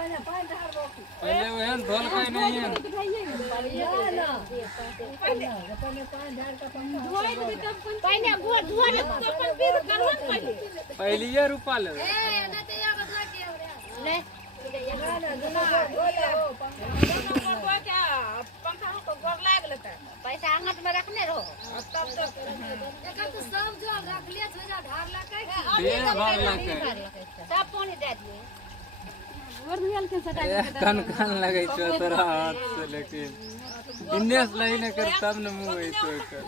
पहले वह धोल का नहीं है। पहले ये रूपा ले पैसा आंगन में रखने रहो तब तक सब जो रख लिया सब पानी दे दिए कन कन लगे तोरा हाथ से, लेकिन दिनेश नहीं न कर तब न मुंह ऐसे कर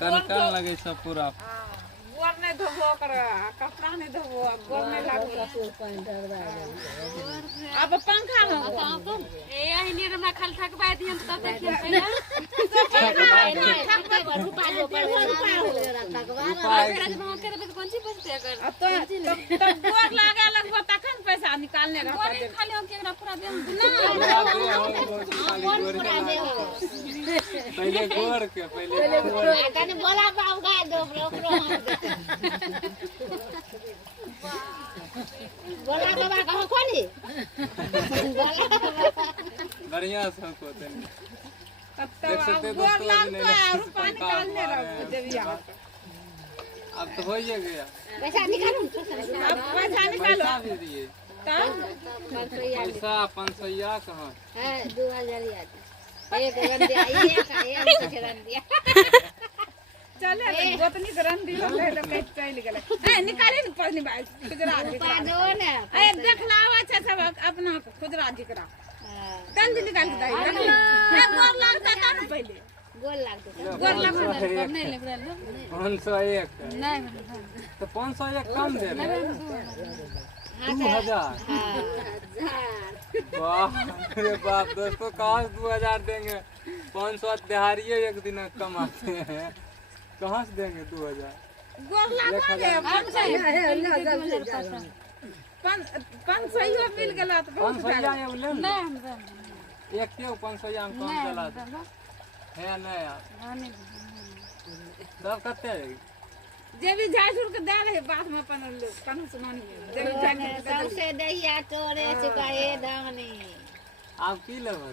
कन कन लगे सब पूरा। गोर नहीं धोबो कर कपड़ा नहीं धोबो गोर नहीं लागो अब पंखा में ए हिनी रमा खाल ठकबा दियन तब देखियन पहले रूपा जो पर कौन सी बचते अगर तो गोर लागे लगबो तखन पैसा निकालने का खाली हम केकरा पूरा दे पहले गोर के पहले कने बोला बाबू गा दो ओकरो बोला बाबा कहो कोनी बढ़िया सबको देंगे। तब गोर लागतो रूपा निकालने रहो देविया अब तो हो ही गया। पैसा निकालो अब पैसा निकालो भी दिए तब पैसा 500 कहाँ है 2000 याद एक रंदिया एक रंदिया चले गोतनी करन दियो ले ले कट चल गेले ए निकाले न पड़नी बाई खुजरा रूपा दो ने ए देखलावा छै सब अपना खुजरा जिकरा तन निकाल के दई ए गोर लागता तन पहले गोल लागतो गोर लागता कम नहीं ले बड़ा 501 नहीं तो 501 कम दे रहे 2000 वाह अरे बाप दोस्तों कहाँ 2000 देंगे 500 दिहाड़िए एक दिन कमाते हैं कहाँ से देंगे 2000 गोर लागो रे 500 मिल गेला त बहुत 500 ये बोले नहीं एक के 500 में कौन चला है नहीं यार सब करते हैं जे भी झाझुर के दे रहे बात में अपन कानून सुनानी जे भी झाझुर सबसे दहिया तोरे चुकाए दामनी आप की लेबो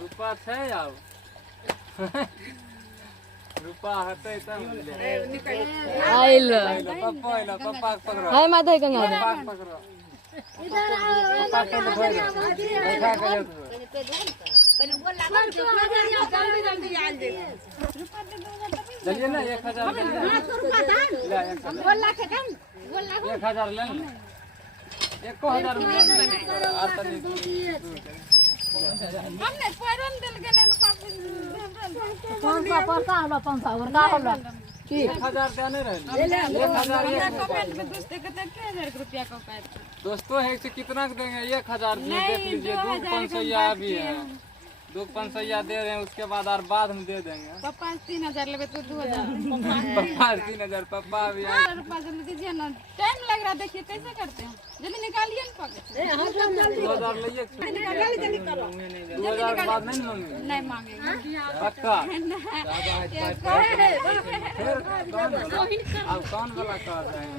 रूपा छै आब रूपा हटे तब ले आइल पप्पा पकड़ो हाय माधे गंगा पप्पा पकड़ो इधर आओ बैठा कर पहले गोल लागो जल्दी जल्दी आइल दे चलिए ना 1000 गोल लागे कम गोल लागो 1000 ले 1000 में हमने पैरन दिल के नहीं तो 500 पड़ता होला 500 और का होला 1000 देने रहे 1000 कमेंट में दोस्त कहते 1000 रुपया का पैसा दोस्तों है कि कितना के देंगे 1000 में देख लीजिए 2500 भी है 2500 दे रहे हैं उसके बाद और बाद में दे देंगे पापा 3000 लेबे तो 2000 पप्पा 3000 पप्पा भी 1000 रुपया जल्दी दीजिए ना टाइम लग रहा देखिए कैसे करते हैं जल्दी निकालिए ना पॉकेट 2000 लइए जल्दी करो 2000 के बाद नहीं मांगेंगे नहीं मांगेंगे पक्का अब कौन वाला कह रहे हैं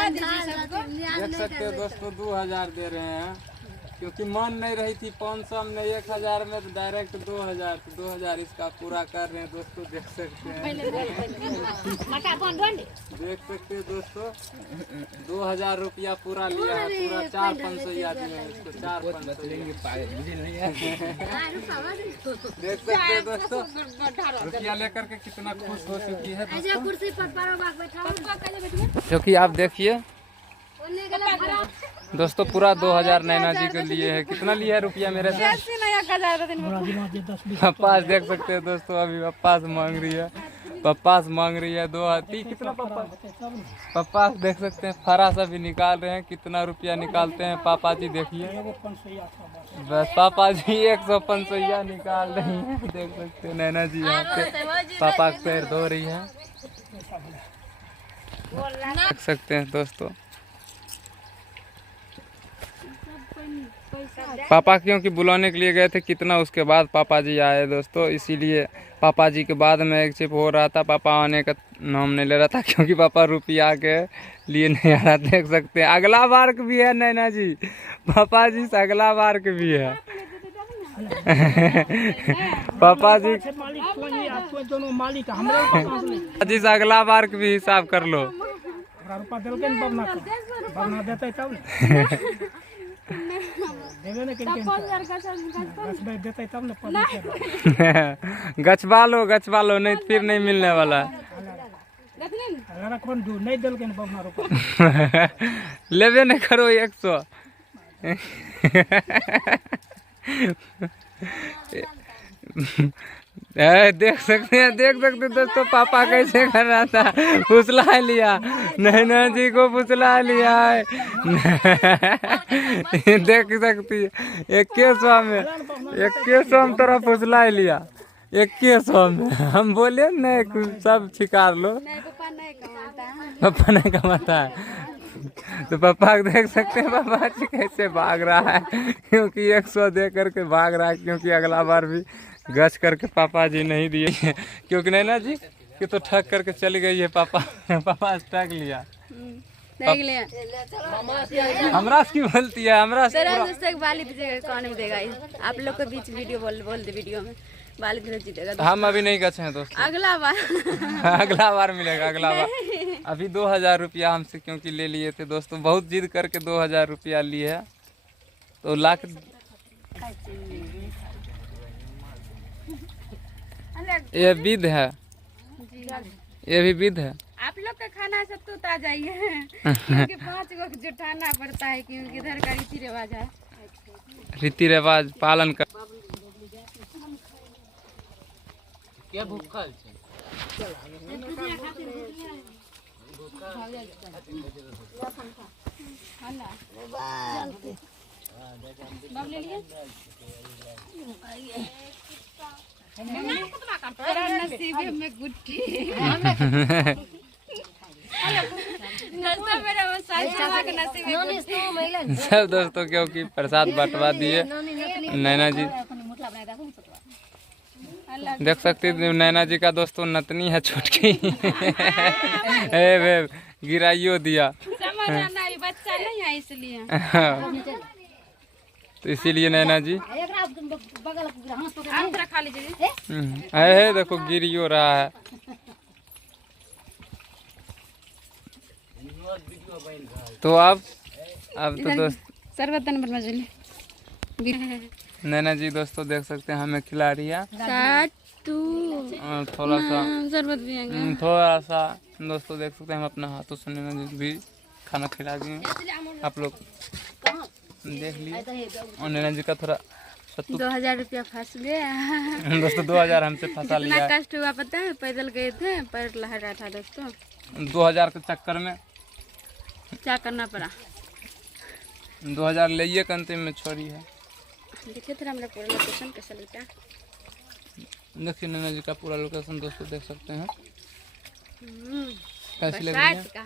देख सकते हो दोस्तों 2000 दे रहे हैं क्योंकि मन नहीं रही थी 500 में 1000 में तो डायरेक्ट 2000 तो 2000 इसका पूरा कर रहे हैं दोस्तों देख सकते हैं देख सकते हैं दोस्तों 2000 रुपया पूरा लिया है पूरा 4-500 आदमी है इसको 4-500 देख सकते हैं दोस्तों रुपया लेकर के कितना खुश हो चुकी है क्योंकि आप देखिए दोस्तों पूरा 2000 नैना जी के लिए है कितना लिया है रुपया मेरे से पप्पा देख सकते हैं दोस्तों अभी पप्पा से मांग रही है पप्पा से मांग रही है 2000 कितना पप्पा देख सकते हैं फरा सा भी निकाल रहे हैं कितना रुपया निकालते हैं पापा जी देखिए बस पापा जी 100-500 निकाल रही है देख सकते हैं नैना जी यहाँ पे पापा के पैर धो रही है देख सकते हैं दोस्तों पापा क्योंकि बुलाने के लिए गए थे कितना, उसके बाद पापा जी आए दोस्तों, इसीलिए पापा जी के बाद में एक चिप हो रहा था। पापा आने का नाम नहीं ले रहा था क्योंकि पापा रुपया के लिए नहीं आ रहा। देख सकते हैं अगला बार भी है नैना जी, पापा जी से अगला बार भी है। पापा जी दोनों मालिक जी से अगला बार भी हिसाब कर लो। रुपा दिल बबना देते तब देवे न देते तब न गछवा लो नहीं फिर नहीं मिलने वाला। कौन दूर नहीं दिल बबना रुपा लेवे नहीं करो 100। देख सकते हैं दोस्तों पापा कैसे कर रहा था, फुसला लिया नैना जी को, फुसला लिया है। देख सकती है 2100 में तरह फुसला लिया 2100 में। हम बोले नहीं सब छिकार लो, पापा नहीं कमाता है। तो पापा देख सकते हैं पापा जी कैसे भाग रहा है, क्योंकि 100 दे करके भाग रहा है, क्योंकि अगला बार भी गच करके पापा जी नहीं दिए। क्योंकि नैना जी कि तो ठग करके चली गई है पापा, पापा ठग लिया। हमरा की बोलती है, हमरा कौन देगा आप लोग के बीच वीडियो बोल दे, वीडियो में वालिद जीतेगा। हम अभी नहीं गए हैं दोस्तों, अगला बार मिलेगा, अगला बार। अभी 2000 रुपया हमसे क्योंकि ले लिए थे दोस्तों, बहुत जिद करके 2000 रुपया लिए है, तो लाख ये विध है, ये भी विध है। आप लोग का खाना सब तो आ जाइए क्योंकि 5 गो जुटाना पड़ता है, क्योंकि इधर का रीति रिवाज है, रीति रिवाज पालन कर। क्या भूखल में गुट्टी सब दोस्तों क्योंकि प्रसाद बंटवा दिए नैना जी। देख सकते हैं नैना जी का दोस्तों नतनी है छोटकी। गिराइयो दिया, बच्चा नहीं है इसलिए। तो इसीलिए नैना जी खा लीजिए। है देखो गिरियो रहा है। तो अब तो दोस्त सर्वतन नैना जी दोस्तों देख सकते हैं हमें खिला रही है थोड़ा सा शरबत भी थोड़ा सा दोस्तों देख सकते हैं हम अपना हाथों से नैना जी भी खाना खिला दिए। आप लोग देख लिए। और नैना जी का थोड़ा 2000 रुपया फंस गया दोस्तों, 2000 हमसे फंसा लिया। कितना कष्ट हुआ पता है, पैदल गए थे, पैर लहर रहा था दोस्तों। 2000 के चक्कर में क्या करना पड़ा, 2000 ले के अंतिम में छोड़ी है। देखिए थोड़ा हमारा पूरा लोकेशन कैसा लगता है। देखिए नैना जी का पूरा लोकेशन दोस्तों देख सकते हैं कैसी लग रही है। बरसात का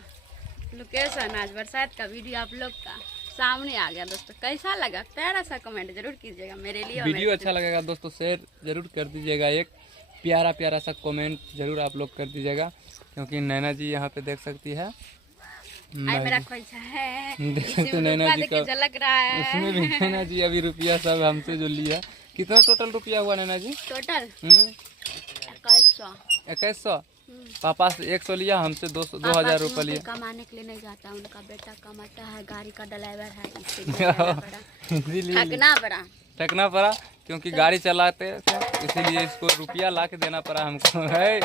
लोकेशन, आज बरसात का वीडियो आप लोग का सामने आ गया दोस्तों। कैसा लगा प्यारा सा कमेंट जरूर कीजिएगा मेरे लिए। वीडियो अच्छा लगेगा दोस्तों शेयर जरूर कर दीजिएगा, एक प्यारा सा कमेंट जरूर आप लोग कर दीजिएगा, क्योंकि नैना जी यहाँ पे देख सकती है। मेरा खोइछा है, देख सकते नैना जी का झलक रहा है। उसमें भी नैना जी अभी रुपया सब हमसे जो लिया। कितना टोटल रुपया हुआ नैना जी? टोटल 2100। पापा से 100 लिया, हमसे 2000 रुपया लिया। कमाने के लिए नहीं जाता, उनका बेटा कमाता है, गाड़ी का ड्राइवर है, इसीलिए थकना पड़ा क्योंकि गाड़ी चलाते थे, इसीलिए इसको रुपया ला के देना पड़ा हमको है।